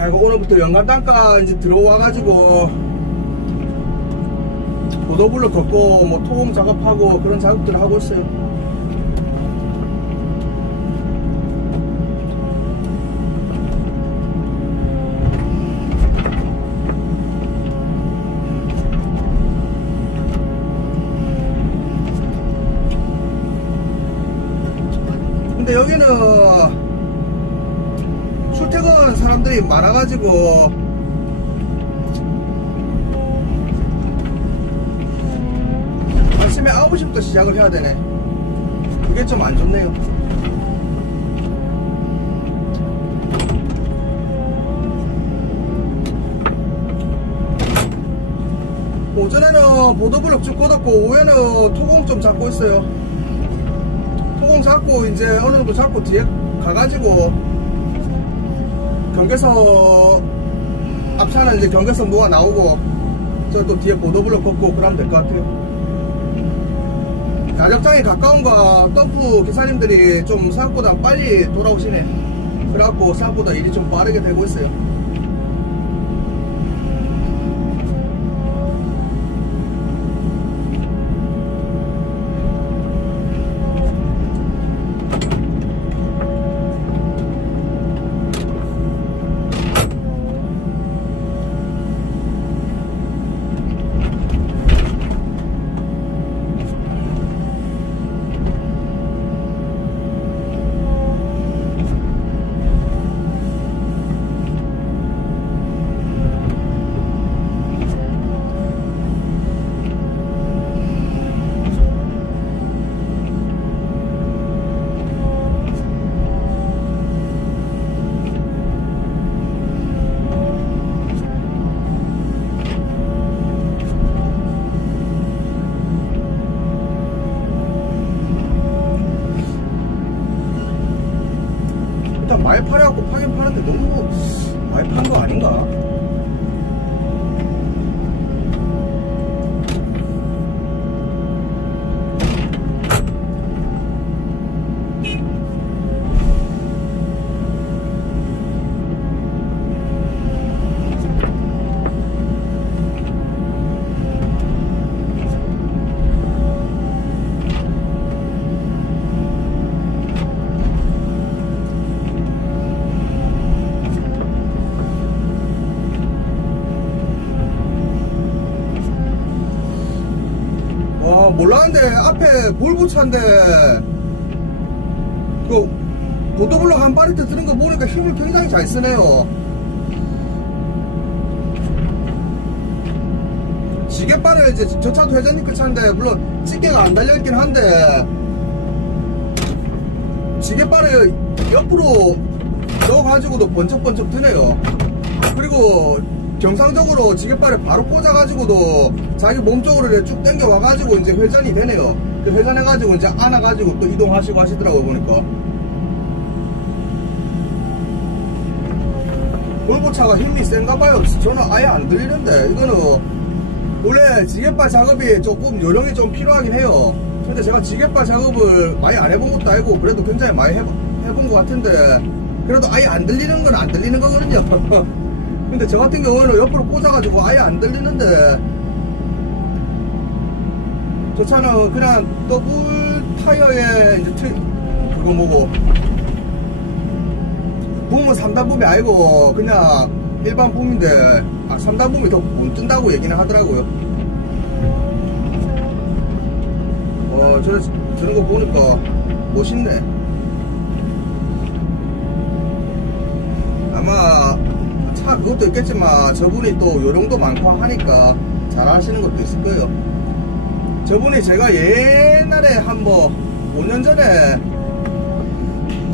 아이고, 오늘부터 연간 단가 이제 들어와가지고 보도블럭 걷고 뭐 토공 작업하고 그런 작업들을 하고 있어요. 근데 여기는 출퇴근 사람들이 많아가지고 아침에 9시부터 시작을 해야 되네. 그게 좀 안 좋네요. 오전에는 보도블럭 쭉 걷었고 오후에는 토공 좀 잡고 있어요. 토공 잡고 이제 어느 정도 잡고 뒤에 가가지고 경계선 앞차는 이제 경계선 누가 나오고 저 또 뒤에 보도블럭 걷고 그러면 될 것 같아요. 야적장에 가까운가 덤프 기사님들이 좀 생각보다 빨리 돌아오시네. 그래갖고 생각보다 일이 좀 빠르게 되고 있어요. 일단 많이 팔아갖고 파긴 파는데 너무 많이 판 거 아닌가? 몰랐는데 앞에 볼보차인데 그 보도블럭 한 바리트 드는 거 보니까 힘을 굉장히 잘 쓰네요. 지게발을 이제 저 차도 회전니클 차인데 물론 찌개가 안 달려있긴 한데 지게발을 옆으로 넣어가지고도 번쩍번쩍 드네요. 그리고 정상적으로 지게발에 바로 꽂아가지고도 자기 몸 쪽으로 쭉 당겨 와가지고 이제 회전이 되네요. 그 회전해가지고 이제 안아가지고 또 이동하시고 하시더라고요, 보니까. 볼보차가 힘이 센가봐요. 저는 아예 안 들리는데, 이거는 원래 지게발 작업이 조금 요령이 좀 필요하긴 해요. 근데 제가 지게발 작업을 많이 안 해본 것도 아니고, 그래도 굉장히 많이 해본 것 같은데, 그래도 아예 안 들리는 건 안 들리는 거거든요. 근데 저 같은 경우는 옆으로 꽂아가지고 아예 안 들리는데 저 차는 그냥 더블 타이어에 이제 그거 뭐고 붐은 3단 붐이 아니고 그냥 일반 붐인데 3단 붐이 더 못 뜬다고 얘기는 하더라고요. 저런 거 보니까 멋있네. 아마 그것도 있겠지만 저분이 또 요령도 많고 하니까 잘 하시는 것도 있을 거예요. 저분이 제가 옛날에 한번 5년 전에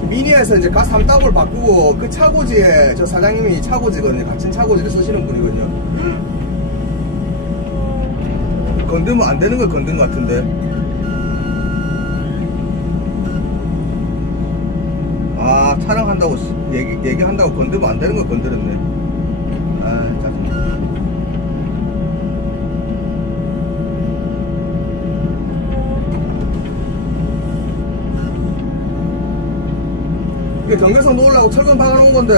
미니에서 이제 가 3답을 바꾸고 그 차고지에 저 사장님이 차고지거든요. 같은 차고지를 쓰시는 분이거든요. 건드면 안 되는 걸 건든 것 같은데. 아, 촬영한다고 얘기한다고 건드면 안 되는 걸 건드렸네. 이게 경계선 놓으려고 철근 박아놓은 건데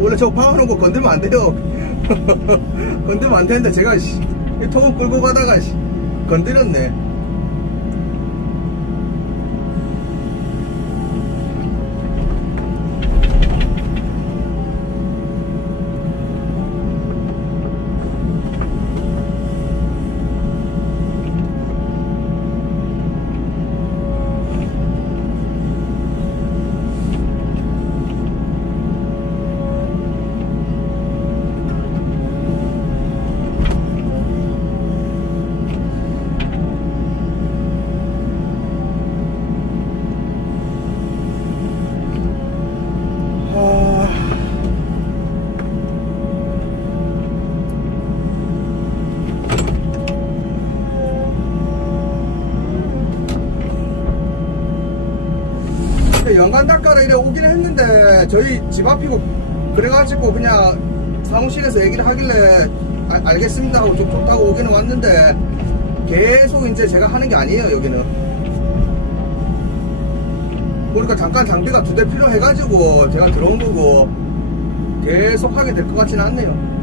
원래 저 박아놓은 거 건들면 안 돼요. 건들면 안 되는데 제가 이 통을 끌고 가다가 건드렸네. 연간 닦아라 이래 오긴 했는데 저희 집 앞이고 그래가지고 그냥 사무실에서 얘기를 하길래 알겠습니다 하고 좀 좋다고 오기는 왔는데 계속 이제 제가 하는 게 아니에요. 여기는 그러니까 잠깐 장비가 2대 필요해가지고 제가 들어온 거고 계속 하게 될 것 같지는 않네요.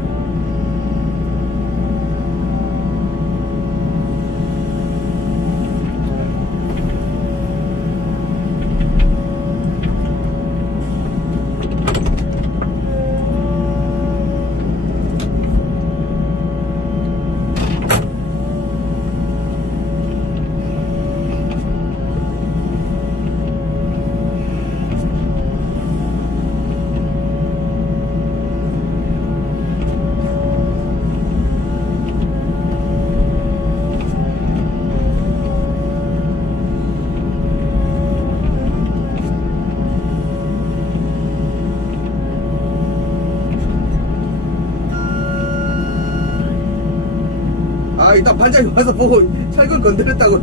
일단 반장이 와서 보고 철근 건드렸다고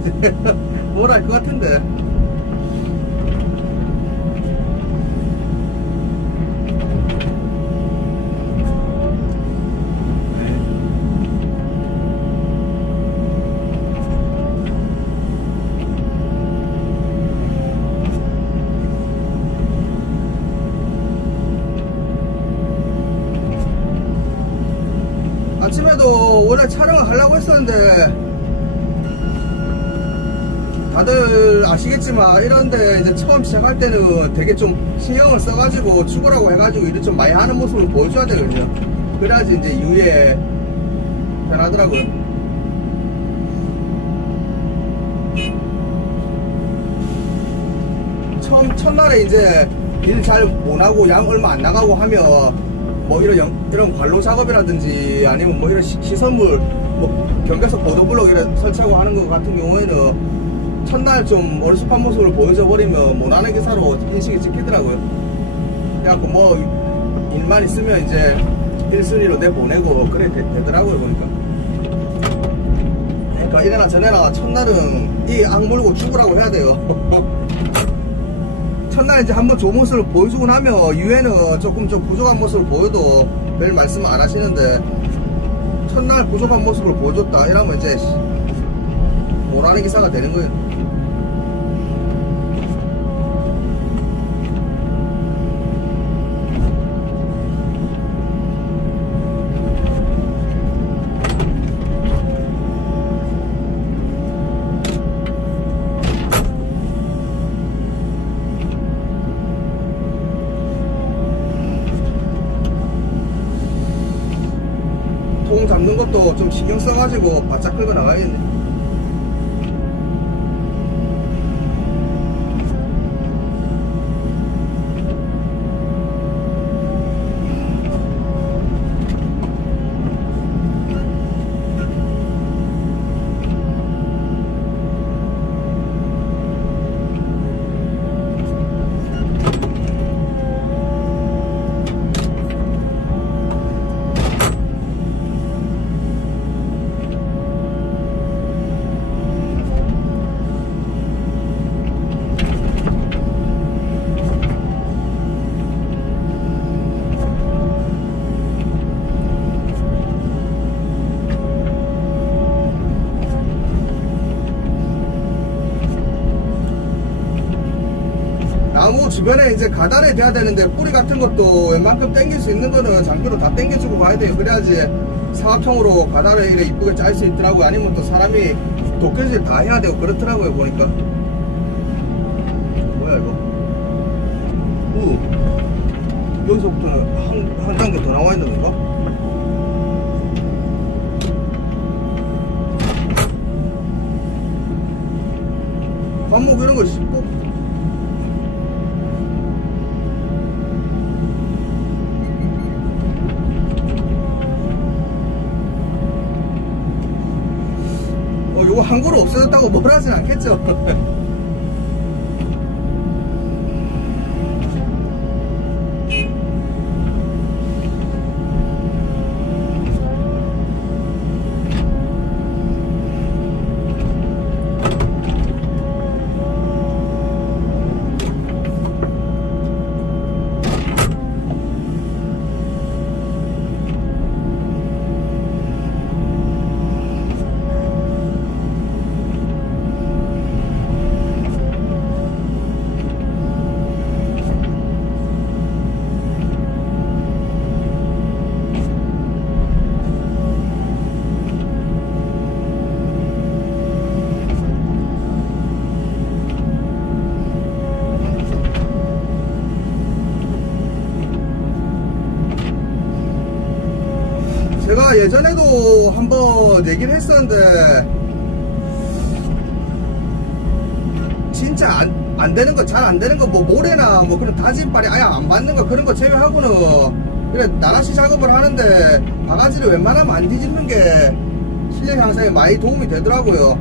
뭐라 할 것 같은데. 아침에도 원래 촬영을 하려고 했었는데 다들 아시겠지만 이런데 이제 처음 시작할 때는 되게 좀 신경을 써가지고 죽으라고 해가지고 일을 좀 많이 하는 모습을 보여줘야 되거든요. 그래야지 이제 이후에 편하더라고요. 첫날에 이제 일 잘 못하고 양 얼마 안 나가고 하면 뭐 이런 관로 작업이라든지 아니면 뭐 이런 시설물 뭐 경계석 보도블록 이런 설치하고 하는 것 같은 경우에는 첫날 좀 어리숙한 모습을 보여줘 버리면 못하는 기사로 인식이 찍히더라고요. 그래갖고 뭐 일만 있으면 이제 1순위로 내보내고 그래 되더라고요. 그러니까 이래나 저래나 첫날은 이 악물고 죽으라고 해야 돼요. 첫날 이제 한번 좋은 모습을 보여주고 나면 이후에는 조금 좀 부족한 모습을 보여도 별 말씀 안 하시는데 첫날 부족한 모습을 보여줬다 이러면 이제 뭐라는 기사가 되는 거예요. 통 잡는 것도 좀 신경 써가지고 바짝 끌고 나가야겠네. 나무 주변에 이제 가단에 돼야 되는데 뿌리 같은 것도 웬만큼 당길 수 있는 거는 장비로 다 당겨주고 가야 돼요. 그래야지 사각형으로 가단을 이렇게 이쁘게 짤 수 있더라고요. 아니면 또 사람이 도끼질 다 해야 되고 그렇더라고요. 보니까. 뭐야 이거? 여기서부터는 한 단계 더 나와 있는 건가? 관목 이런 거 씹고. 요거 한 그루 없어졌다고 뭘 하진 않겠죠. 제가 예전에도 한번 얘기를 했었는데 진짜 안 되는 거, 잘 안 되는 거, 뭐 모래나 뭐 그런 다짐발이 아예 안 맞는 거 그런 거 제외하고는 그래 나라시 작업을 하는데 바가지를 웬만하면 안 뒤집는 게 실력 향상에 많이 도움이 되더라고요.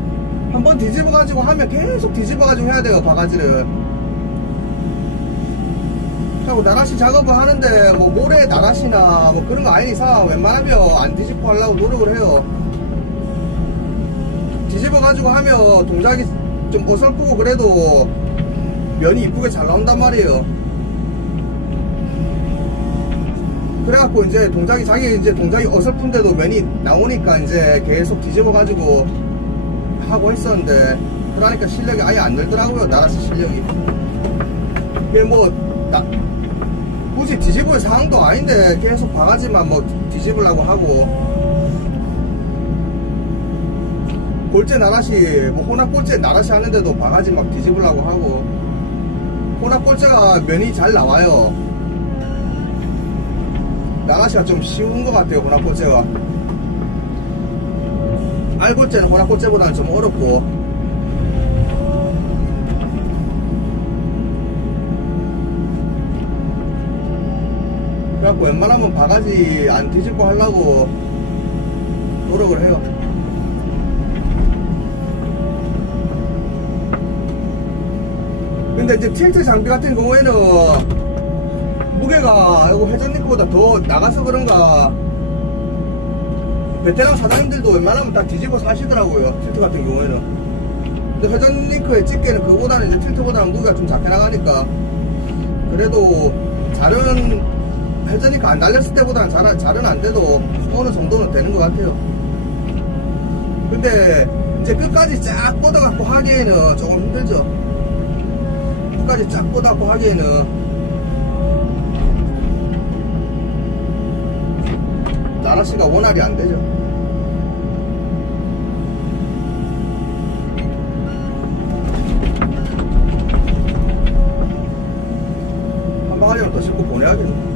한번 뒤집어 가지고 하면 계속 뒤집어 가지고 해야 돼요. 바가지를 하고 나라시 작업을 하는데 뭐 모래 나라시나 뭐 그런 거 아닌 이상 웬만하면 안 뒤집고 하려고 노력을 해요. 뒤집어 가지고 하면 동작이 좀 어설프고 그래도 면이 이쁘게 잘 나온단 말이에요. 그래갖고 이제 동작이 자기 이제 동작이 어설픈데도 면이 나오니까 이제 계속 뒤집어 가지고 하고 했었는데 그러니까 실력이 아예 안 늘더라고요. 나라시 실력이. 이게 뭐 굳이 뒤집을 상황도 아닌데 계속 바가지만 뭐 뒤집으려고 하고 골재 나라시 뭐 혼합 골재 나라시 하는데도 바가지 막 뒤집으려고 하고 혼합 골재가 면이 잘 나와요. 나라시가 좀 쉬운 것 같아요. 혼합 골재가 알골재는 혼합 골재보다는 좀 어렵고 그래갖고 웬만하면 바가지 안 뒤집고 하려고 노력을 해요. 근데 이제 틸트 장비 같은 경우에는 무게가 이거 회전링크보다 더 나가서 그런가 베테랑 사장님들도 웬만하면 다 뒤집어 사시더라고요. 틸트 같은 경우에는. 근데 회전링크의 집게는 그거보다는 이제 틸트보다는 무게가 좀 작게 나가니까 그래도 잘은 회전링크 안 달렸을 때보다는 잘은 안 돼도 어느 정도는 되는 것 같아요. 근데 이제 끝까지 쫙 뻗어갖고 하기에는 조금 힘들죠. 끝까지 쫙 뻗어갖고 하기에는 나라시가 원활이 안 되죠. 한 바가지만 더 싣고 보내야겠네.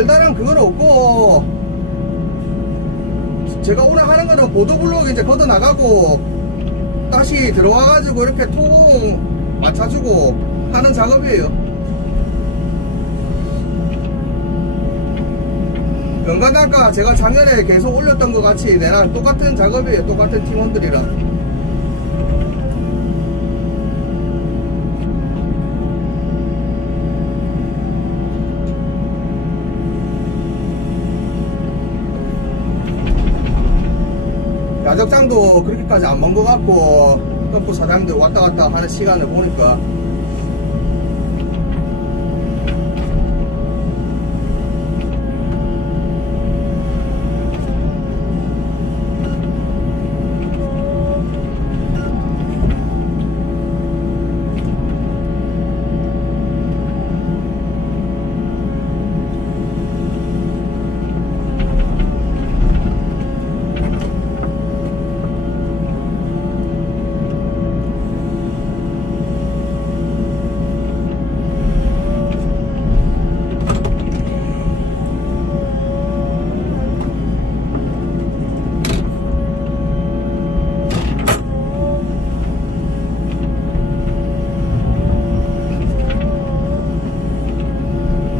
별다른 그건 없고, 제가 오늘 하는 거는 보도블록 이제 걷어 나가고 다시 들어와가지고 이렇게 통 맞춰주고 하는 작업이에요. 연간단가 제가 작년에 계속 올렸던 것 같이 내랑 똑같은 작업이에요. 똑같은 팀원들이랑. 야적장도 그렇게까지 안 먼 것 같고, 덤프 사장님들 왔다 갔다 하는 시간을 보니까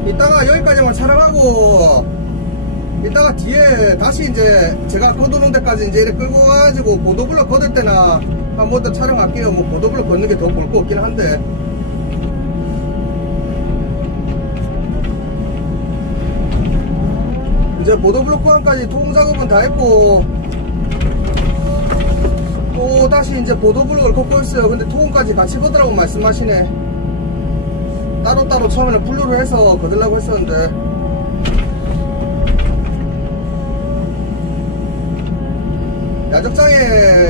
이따가 여기까지만 촬영하고 이따가 뒤에 다시 이제 제가 걷어놓은 데까지 이제 이렇게 끌고 가가지고 보도블럭 걷을 때나 한 번 더 촬영할게요. 뭐 보도블럭 걷는 게 더 볼 거 없긴 한데, 이제 보도블럭 구간까지 토공 작업은 다 했고 또 다시 이제 보도블럭을 걷고 있어요. 근데 토공까지 같이 걷으라고 말씀하시네. 따로따로 처음에는 분류를 해서 걷으려고 했었는데,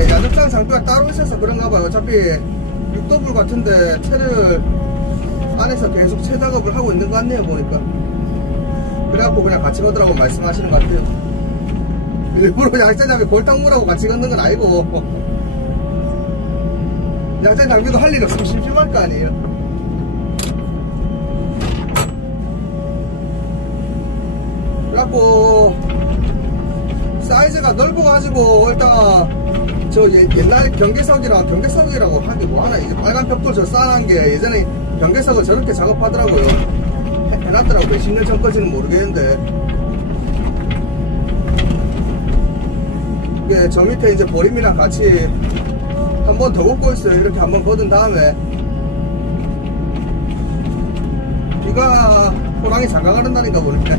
야적장 장비가 따로 있어서 그런가 봐요. 어차피 6더블 같은데 채를 안에서 계속 채 작업을 하고 있는 것 같네요, 보니까. 그래갖고 그냥 같이 걷으라고 말씀하시는 것 같아요. 일부러 야적장 장비 골탕물하고 같이 걷는 건 아니고, 야적장 장비도 할 일 없으면 심심할 거 아니에요. 그래갖고 사이즈가 넓어가지고 일단은 저 옛날 경계석이라고 한 게 뭐 하나, 이제 빨간 벽돌 저 쌓아놓은 게 예전에 경계석을 저렇게 작업하더라고요. 해놨더라고. 몇십 년 전까지는 모르겠는데, 이게 저 밑에 이제 보림이랑 같이 한 번 더 걷고 있어요. 이렇게 한 번 걷은 다음에 비가 호랑이 장가가 는다니까 보니까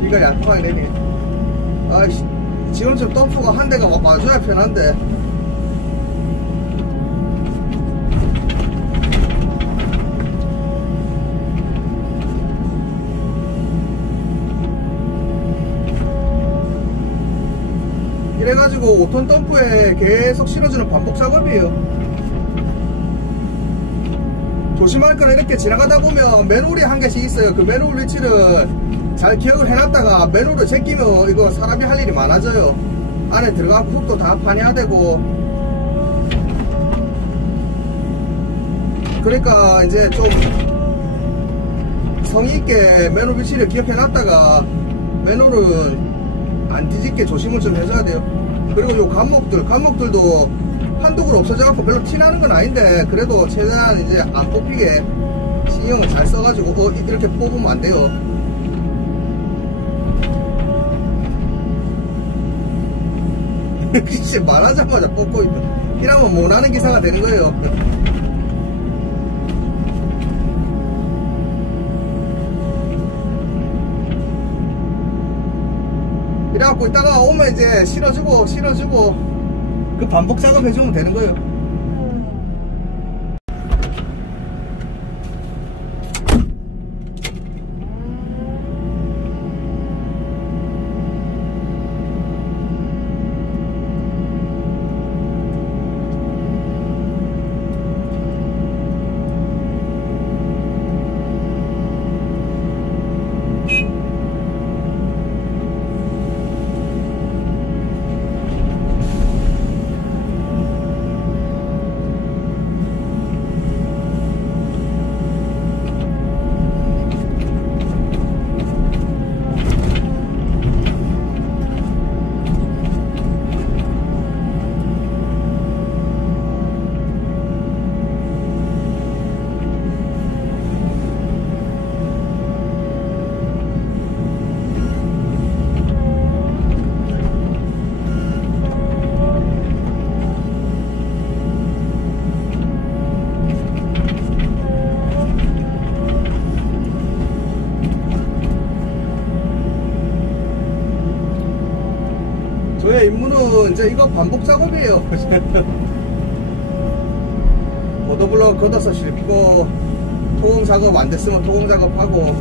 비가 얕하게 내리네. 아이씨, 지금쯤 덤프가 한 대가 와줘야 편한데. 이래가지고 5톤 덤프에 계속 실어주는 반복 작업이에요. 조심할 건 이렇게 지나가다 보면 맨홀이 한 개씩 있어요. 그 맨홀 위치를 잘 기억을 해놨다가 맨홀을 제끼면 이거 사람이 할 일이 많아져요. 안에 들어가고 훅도 다 파내야 되고. 그러니까 이제 좀 성의있게 맨홀 위치를 기억해놨다가 맨홀은 안 뒤집게 조심을 좀 해줘야 돼요. 그리고 요 감목들도 한두 글 없어져갖고 별로 티나는 건 아닌데, 그래도 최대한 이제 안 뽑히게 신경을 잘 써가지고 이렇게 뽑으면 안 돼요. 글쎄, 말하자마자 뽑고 있다. 이러면 못하는 기사가 되는 거예요. 이래갖고 이따가 오면 이제 실어주고 그 반복 작업 해주면 되는 거예요. 이제 이거 반복 작업이에요. 보도블럭 걷어서 싣고 토공 작업 안 됐으면 토공 작업하고,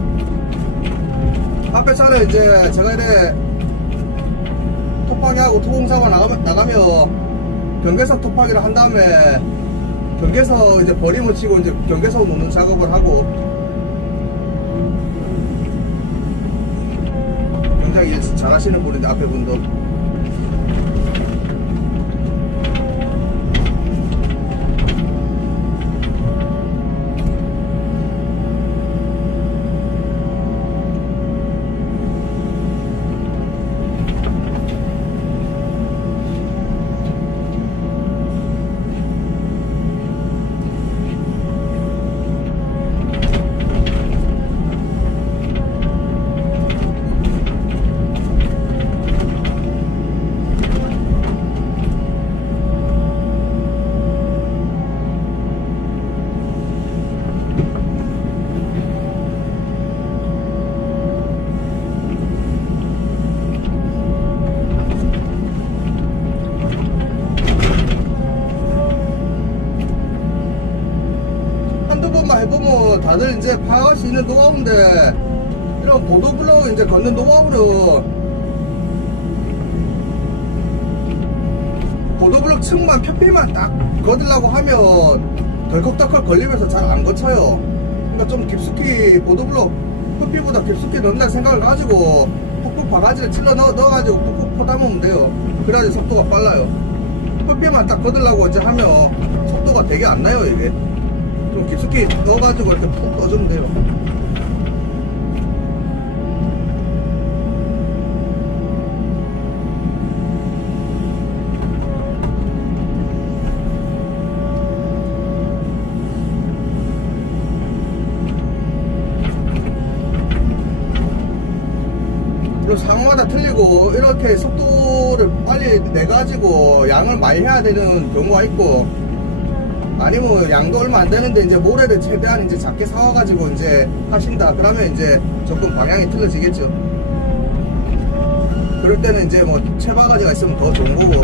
앞에 차는 이제 제가 이래 톱파기하고 토공 작업 나가면 경계석 톱파기를 한 다음에 경계석 이제 버림을 치고 이제 경계석 놓는 작업을 하고, 굉장히 잘하시는 분인데 앞에 분도. 한두 번만 해보면 다들 이제 파악할 수 있는 노하우인데, 이런 보도블럭 이제 걷는 노하우는 보도블럭 층만 표피만 딱 걷으려고 하면 덜컥덜컥 걸리면서 잘 안 거쳐요. 그러니까 좀 깊숙이 보도블럭 표피보다 깊숙이 넣는다는 생각을 가지고 푹푹 바가지를 찔러 넣어가지고 푹푹 퍼담으면 돼요. 그래야지 속도가 빨라요. 표피만 딱 걷으려고 이제 하면 속도가 되게 안 나요. 이게 좀 깊숙이 넣어가지고 이렇게 푹 넣어주면 돼요. 상황마다 틀리고 이렇게 속도를 빨리 내가지고 양을 많이 해야 되는 경우가 있고, 아니면 양도 얼마 안 되는데 이제 모래를 최대한 이제 작게 사와가지고 이제 하신다 그러면 이제 조금 방향이 틀려지겠죠. 그럴 때는 이제 뭐 채바가지가 있으면 더 좋은 거고.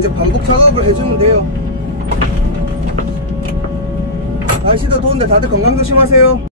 이제 반복 작업을 해주면 돼요. 날씨도 더운데 다들 건강 조심하세요.